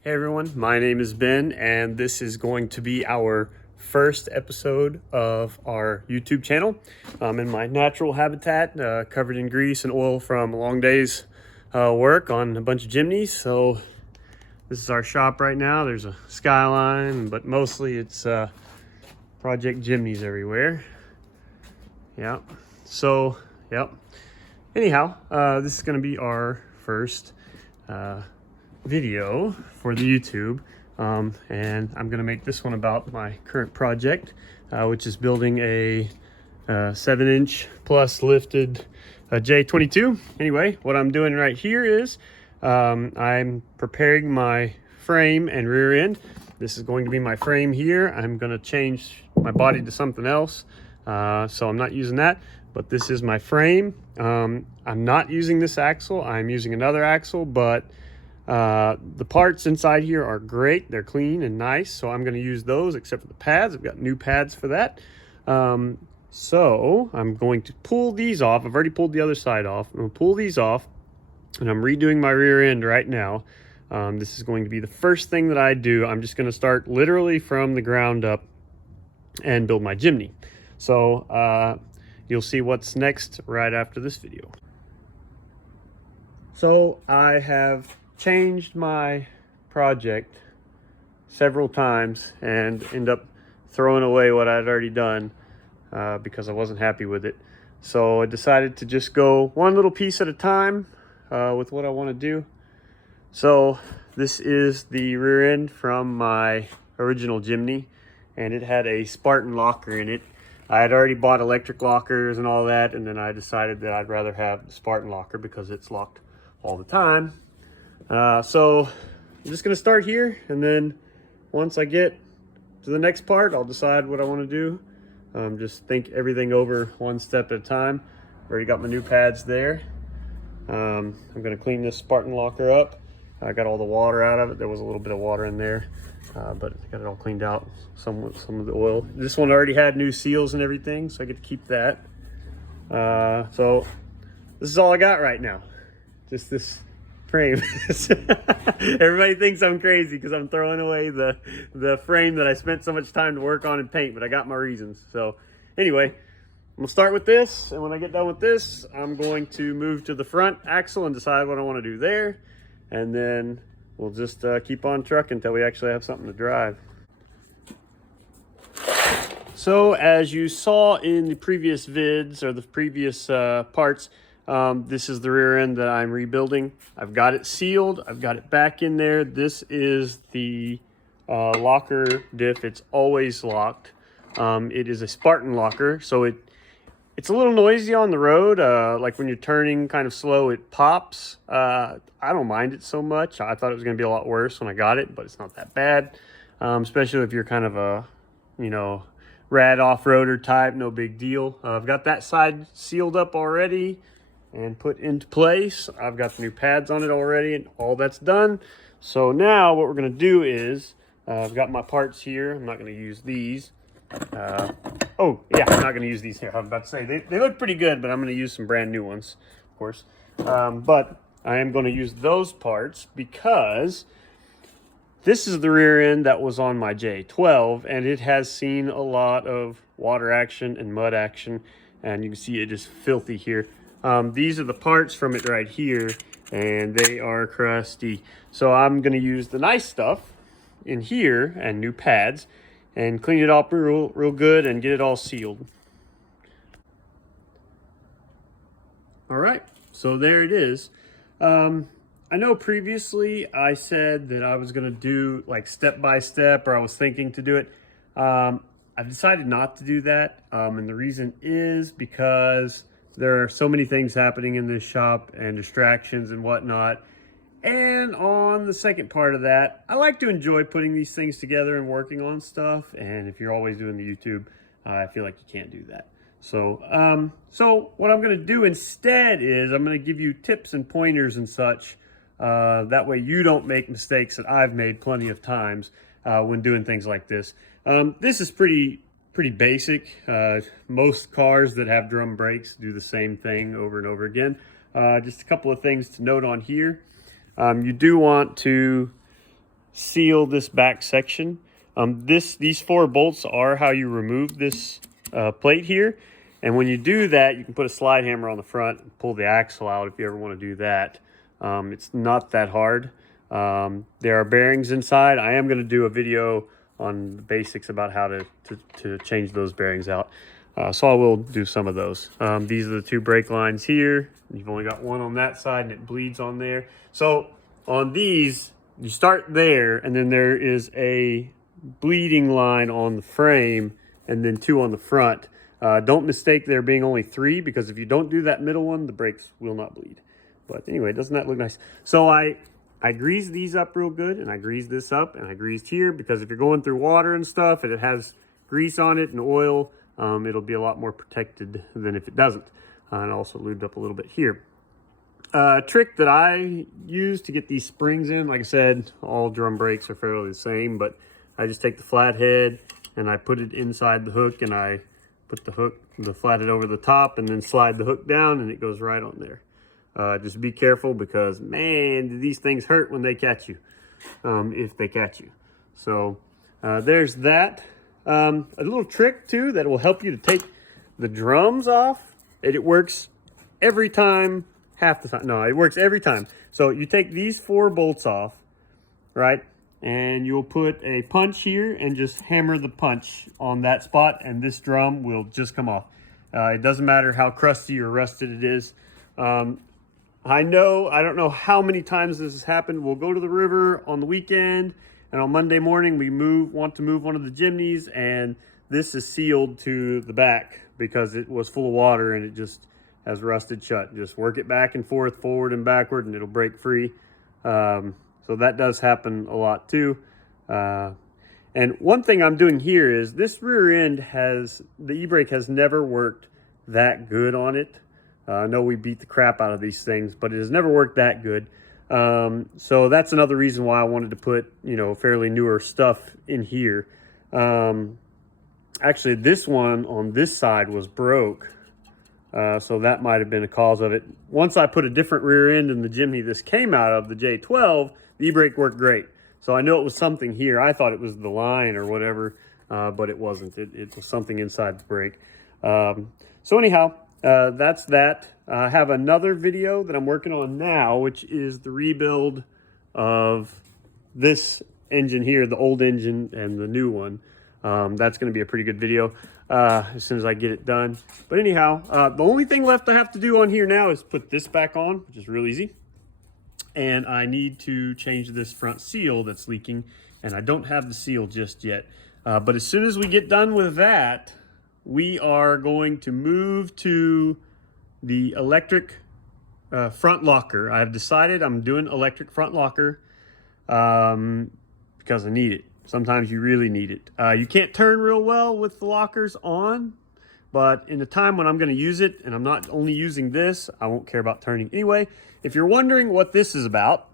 Hey everyone, my name is Ben, and this is going to be our first episode of our YouTube channel. I'm in my natural habitat, covered in grease and oil from a long day's work on a bunch of Jimnys. So this is our shop right now. There's a skyline, but mostly it's Project Jimnys everywhere. Yeah. So, yep. Anyhow, this is going to be our first video for the YouTube, and I'm gonna make this one about my current project, which is building a 7-inch plus lifted J22. Anyway, what I'm doing right here is I'm preparing my frame and rear end. This is going to be my frame here. I'm gonna change my body to something else, so I'm not using that, but this is my frame. I'm not using this axle. I'm using another axle, but the parts inside here are great. They're clean and nice, so I'm going to use those except for the pads. I've got new pads for that. So I'm going to pull these off. I've already pulled the other side off. I'm going to pull these off, and I'm redoing my rear end right now. This is going to be the first thing that I do. I'm just going to start literally from the ground up and build my Jimny. So you'll see what's next right after this video. So I have changed my project several times and end up throwing away what I'd already done because I wasn't happy with it. So I decided to just go one little piece at a time with what I want to do. So this is the rear end from my original Jimny, and it had a Spartan locker in it. I had already bought electric lockers and all that, and then I decided that I'd rather have the Spartan locker because it's locked all the time. So I'm just gonna start here, and then once I get to the next part, I'll decide what I want to do. Just think everything over one step at a time. Already got my new pads there. I'm gonna clean this Spartan locker up. I got all the water out of it. There was a little bit of water in there, but I got it all cleaned out. Some of the oil. This one already had new seals and everything, so I get to keep that. So this is all I got right now. Just this frame. Everybody thinks I'm crazy because I'm throwing away the frame that I spent so much time to work on and paint, but I got my reasons. So anyway, I'm gonna start with this, and when I get done with this, I'm going to move to the front axle and decide what I want to do there, and then we'll just keep on trucking until we actually have something to drive. So as you saw in the previous vids or the previous parts, this is the rear end that I'm rebuilding. I've got it sealed. I've got it back in there. This is the locker diff. It's always locked. It is a Spartan locker, so it's a little noisy on the road. Like when you're turning kind of slow, it pops. I don't mind it so much. I thought it was going to be a lot worse when I got it, but it's not that bad. Especially if you're kind of a, rad off-roader type, no big deal. I've got that side sealed up already and put into place. I've got the new pads on it already, and all that's done. So now what we're going to do is I've got my parts here. I'm not going to use these. Oh yeah, I'm not going to use these here. I'm about to say they look pretty good, but I'm going to use some brand new ones, of course. But I am going to use those parts because this is the rear end that was on my J12, and it has seen a lot of water action and mud action, and you can see it is filthy here. These are the parts from it right here, and they are crusty. So I'm going to use the nice stuff in here and new pads and clean it up real good and get it all sealed. All right, so there it is. I know previously I said that I was going to do like step by step, or I was thinking to do it. I I've decided not to do that, and the reason is because there are so many things happening in this shop and distractions and whatnot. And on the second part of that, I like to enjoy putting these things together and working on stuff. And if you're always doing the YouTube, I feel like you can't do that. So, what I'm going to do instead is I'm going to give you tips and pointers and such. That way you don't make mistakes that I've made plenty of times when doing things like this. This is pretty basic. Most cars that have drum brakes do the same thing over and over again. Just a couple of things to note on here. You do want to seal this back section. These 4 bolts are how you remove this plate here. And when you do that, you can put a slide hammer on the front and pull the axle out if you ever want to do that. It's not that hard. There are bearings inside. I am going to do a video on the basics about how to change those bearings out. So I will do some of those. These are the 2 brake lines here. You've only got one on that side and it bleeds on there. So on these, you start there and then there is a bleeding line on the frame and then 2 on the front. Don't mistake there being only 3, because if you don't do that middle one, the brakes will not bleed. But anyway, doesn't that look nice? So I greased these up real good, and I greased this up, and I greased here, because if you're going through water and stuff and it has grease on it and oil, it'll be a lot more protected than if it doesn't. And also lubed up a little bit here. A trick that I use to get these springs in, like I said, all drum brakes are fairly the same, but I just take the flathead and I put it inside the hook, and I put the flathead over the top and then slide the hook down, and it goes right on there. Just be careful, because man, do these things hurt when they catch you, if they catch you. So there's that. A little trick too that will help you to take the drums off. It works every time, half the time. No, it works every time. So you take these 4 bolts off, right? And you'll put a punch here and just hammer the punch on that spot, and this drum will just come off. It doesn't matter how crusty or rusted it is. I don't know how many times this has happened. We'll go to the river on the weekend, and on Monday morning we want to move one of the Jimnys, and this is sealed to the back because it was full of water and it just has rusted shut. Just work it back and forth, forward and backward, and it'll break free. So that does happen a lot too. And one thing I'm doing here is this rear end the e-brake has never worked that good on it. I know we beat the crap out of these things, but it has never worked that good. So that's another reason why I wanted to put, fairly newer stuff in here. Actually, this one on this side was broke. So that might have been a cause of it. Once I put a different rear end in the Jimny this came out of, the J12, the e-brake worked great. So I know it was something here. I thought it was the line or whatever, but it wasn't. It was something inside the brake. So anyhow, that's that. I have another video that I'm working on now, which is the rebuild of this engine here, the old engine and the new one. That's going to be a pretty good video as soon as I get it done. But anyhow, the only thing left I have to do on here now is put this back on, which is real easy. And I need to change this front seal that's leaking, and I don't have the seal just yet. But as soon as we get done with that, we are going to move to the electric front locker. I've decided I'm doing electric front locker because I need it. Sometimes you really need it. You can't turn real well with the lockers on, but in the time when I'm going to use it, and I'm not only using this, I won't care about turning anyway. If you're wondering what this is about,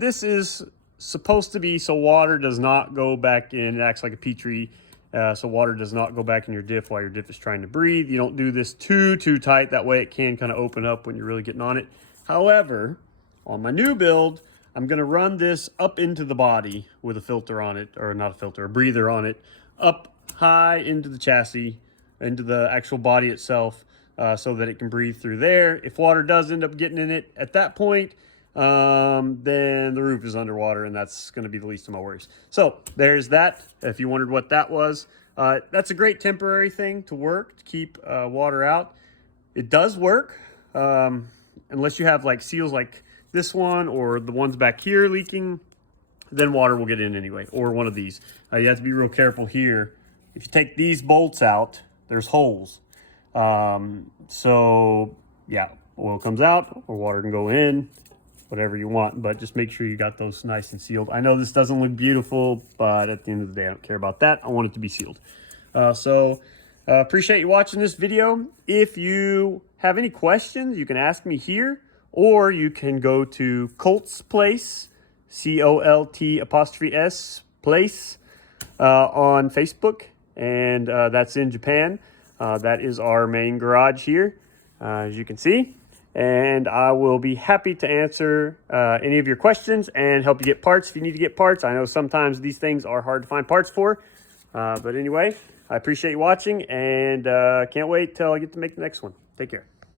this is supposed to be so water does not go back in. It acts like a Petri, so water does not go back in your diff while your diff is trying to breathe. You don't do this too tight. That way it can kind of open up when you're really getting on it. However, on my new build, I'm going to run this up into the body with a filter on it, or not a filter, a breather on it, up high into the chassis, into the actual body itself, so that it can breathe through there. If water does end up getting in it at that point, then the roof is underwater, and that's going to be the least of my worries. So there's that. If you wondered what that was, that's a great temporary thing to work to keep water out. It does work, unless you have like seals like this one or the ones back here leaking, then water will get in anyway, or one of these. You have to be real careful here. if you take these bolts out, there's holes. So yeah, oil comes out or water can go in, whatever you want, but just make sure you got those nice and sealed. I know this doesn't look beautiful, but at the end of the day, I don't care about that. I want it to be sealed. Appreciate you watching this video. If you have any questions, you can ask me here, or you can go to Colt's Place, COLT' Place, on Facebook, and that's in Japan. That is our main garage here, as you can see. And I will be happy to answer any of your questions and help you get parts if you need to get parts. I know sometimes these things are hard to find parts for. But anyway, I appreciate you watching, and can't wait till I get to make the next one. Take care.